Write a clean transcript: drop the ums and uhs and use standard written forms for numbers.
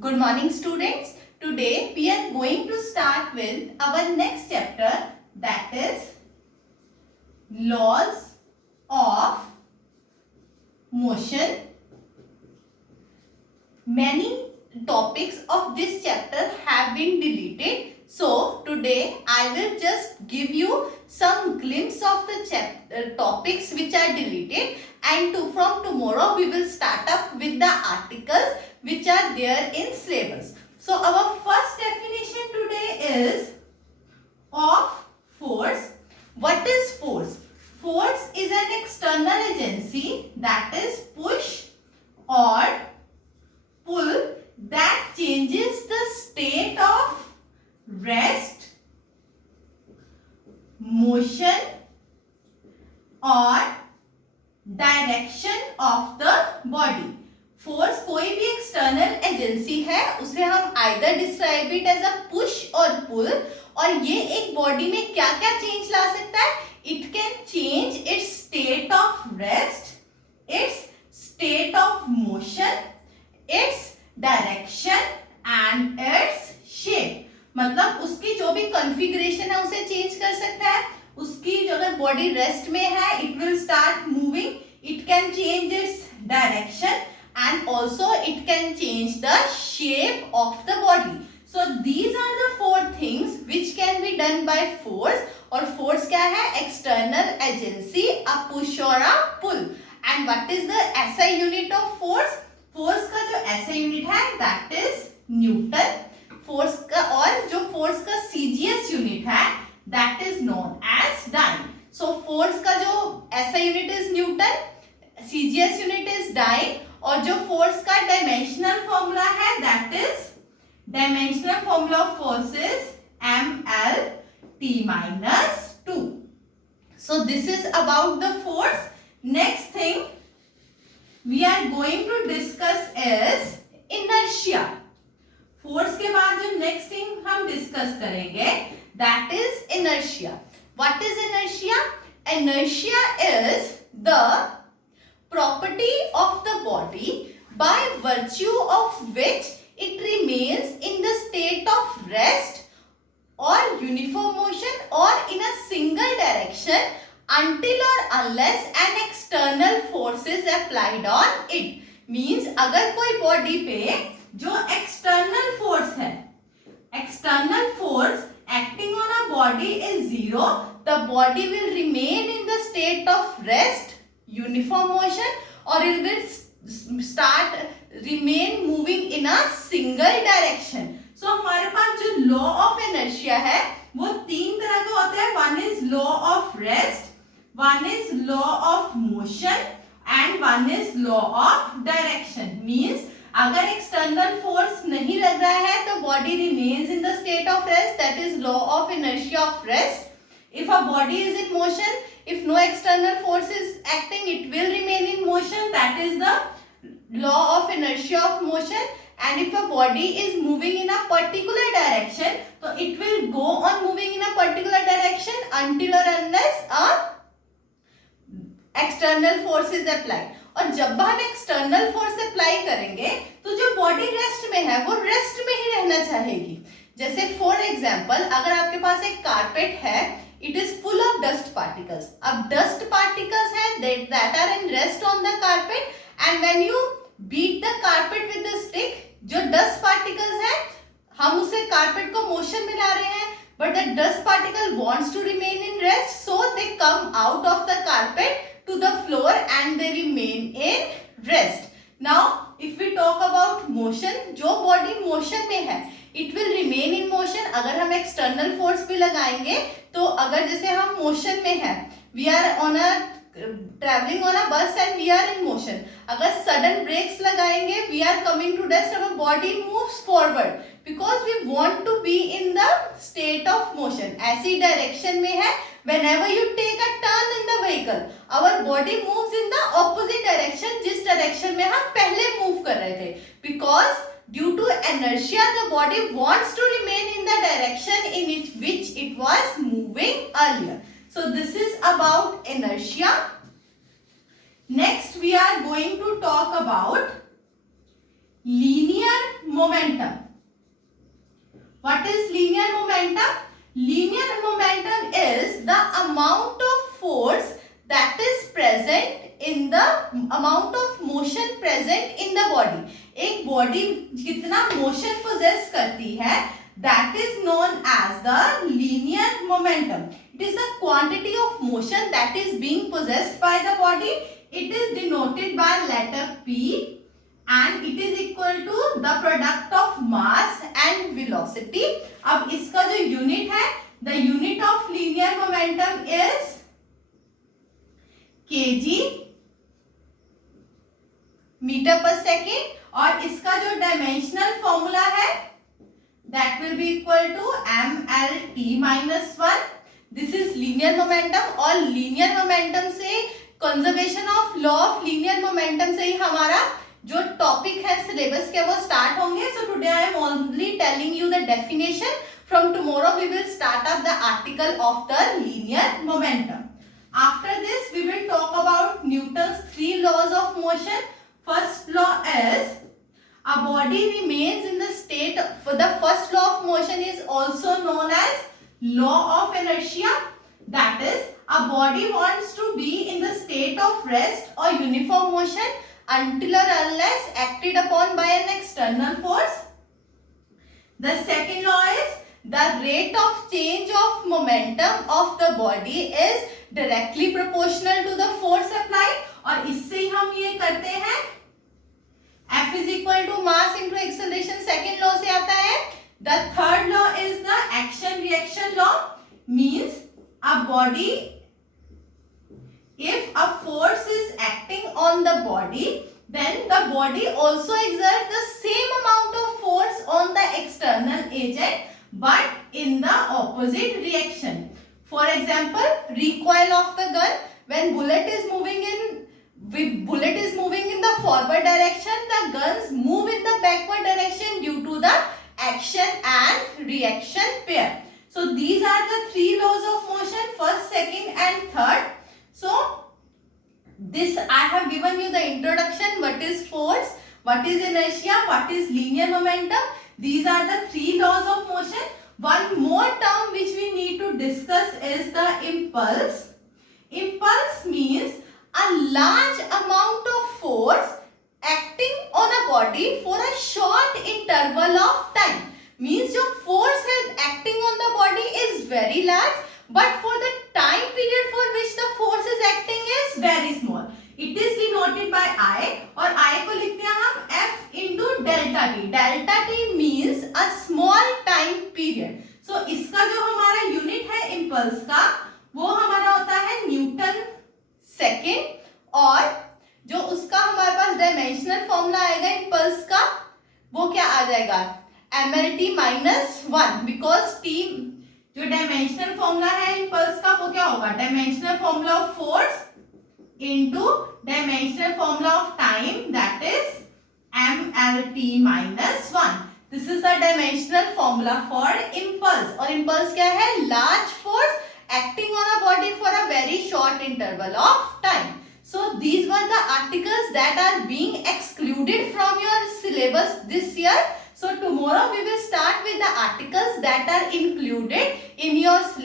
Good morning students. Today we are going to start with our next chapter, that is laws of motion. Many topics of this chapter have been deleted. So today I will just give you some glimpse of the topics which are deleted, and from tomorrow we will start up with the articles which are there in syllabus. So our first definition today is of force. What is force? Force is an external agency that is push or pull that changes the state of rest, motion or direction of the body. Force कोई भी external agency है, उसे हम either describe it as a push और pull. और ये एक body में क्या क्या चेंज ला सकता है? It can change it's state of rest, it's state of motion, it's direction and its shape. मतलब उसकी जो भी कॉन्फ़िगरेशन है उसे चेंज कर सकता है. उसकी जो अगर बॉडी रेस्ट में है, it will start moving, it can change its direction and also it can change the shape of the body. So these are the four things which can be done by force. और force क्या है? External agency, a push or a pull. And what is the SI unit of force? Force का जो SI unit है that is newton. Force का और जो force का सीजीएस यूनिट है that is known as dyne. So force का जो SI unit is Newton, CGS unit is dyne, और जो force का dimensional formula है that is dimensional formula of force is mLT minus 2. So this is about the force. Next thing we are going to discuss is inertia. Force के बाद जो next thing हम discuss करेंगे that is inertia. What is inertia? Inertia is the property of the body by virtue of which it remains in the state of rest or uniform motion or in a single direction until or unless an external force is applied on it. Means अगर कोई body पे जो external force है, external force acting on a body is zero, the body will remain in the state of rest, uniform motion, or it will start remain moving in a single direction. So हमारे पास जो law of inertia है वो तीन तरह का होता है. one is law of rest, one is law of motion and one is law of direction. Means अगर एक्सटर्नल फोर्स नहीं लग रहा है तो body remains in the state of rest, that is law of inertia of rest. If a body is in motion, if no external force is acting, it will remain in motion, that is the law of inertia of motion. And if a body is moving in a particular direction, तो it will go on moving in a particular direction until or unless a external force is applied. और जब हम external force apply करेंगे तो जो body rest में है वो रेस्ट में ही रहना चाहेगी. जैसे फॉर एग्जांपल अगर आपके पास एक कारपेट है, it is full of dust particles. अब डस्ट पार्टिकल्स हैं that are in rest on the carpet, and when you beat the carpet with the stick, जो डस्ट पार्टिकल्स हैं हम उसे कारपेट को मोशन में ला रहे हैं, but the dust particle wants to remain in rest, so they come out of the carpet to the floor and they remain in rest. Now if we talk about motion, जो body motion में है it will remain in motion. अगर हम external force भी लगाएंगे तो अगर जैसे हम motion में है, we are on a traveling on a bus and we are in motion, अगर sudden brakes लगाएंगे, we are coming to rest, our body moves forward because we want to be in the state of motion. ऐसी direction में है, whenever you take a turn in the vehicle, our body moves in the opposite direction, जिस direction में हम पहले move कर रहे थे, because due to inertia the body wants to remain in the direction in which it was moving earlier. So this is about inertia. Next we are going to talk about linear momentum. What is linear momentum? Linear momentum is the amount of force that is present in the amount of motion present in the body. एक body कितना motion possess करती है, that is known as the linear momentum. It is the quantity of motion that is being possessed by the body. It is denoted by letter P and it is equal to the product of mass and velocity. अब इसका जो unit है, the unit of linear momentum is kg metre per second और इसका जो dimensional formula है that will be equal to mlt minus 1. This is linear momentum और linear momentum से conservation of law of linear momentum से ही हमारा जो topic है सिलेबस के वो स्टार्ट होंगे. So today I am only telling you the definition. From tomorrow we will start up the article of the linear momentum. After this we will talk about Newton's 3 laws of motion. First law is a body remains in the state. The first law of motion is also known as law of inertia. That is, a body wants to be in the state of rest or uniform motion until or unless acted upon by an external force. The second law is the rate of change of momentum of the body is directly proportional to the force applied. और इससे ही हम ये करते हैं F is equal to mass into acceleration. Second law से आता है. The third law is the action reaction law. Means a body, if a force is acting on the body, then the body also exerts the same amount of force on the external agent but in the opposite reaction. For example, recoil of the gun. When bullet is moving in the forward direction, the guns move in the backward direction due to the action and reaction pair. So these are the 3 laws of motion, first, second and third. So this I have given you the introduction. What is force, what is inertia, what is linear momentum. These are the 3 laws of motion. One more term which we need to discuss is the impulse. Impulse means a large amount of force acting on a body for a short interval of time. Means जो force है acting on the body is very large, but for the time period for which the force is acting is very small. It is denoted by I और I को लिखते हैं हम F into delta T. Delta T means a small time period. So इसका जो हमारा unit है impulse का वो हमारा होता है न्यूटन सेकेंड और जो उसका हमारे पास डायमेंशनल फॉर्मूला आएगा इम्पल्स का वो क्या आ जाएगा mlt माइनस 1 बिकॉज टी जो डायमेंशनल फॉर्मूला है इम्पल्स का वो क्या होगा dimensional formula of force into dimensional formula of time that is mlt minus 1. This is the dimensional formula for impulse और इम्पल्स क्या है large force acting on a body for a very short interval of time. So these were the articles that are being excluded from your syllabus this year. So tomorrow we will start with the articles that are included in your syllabus.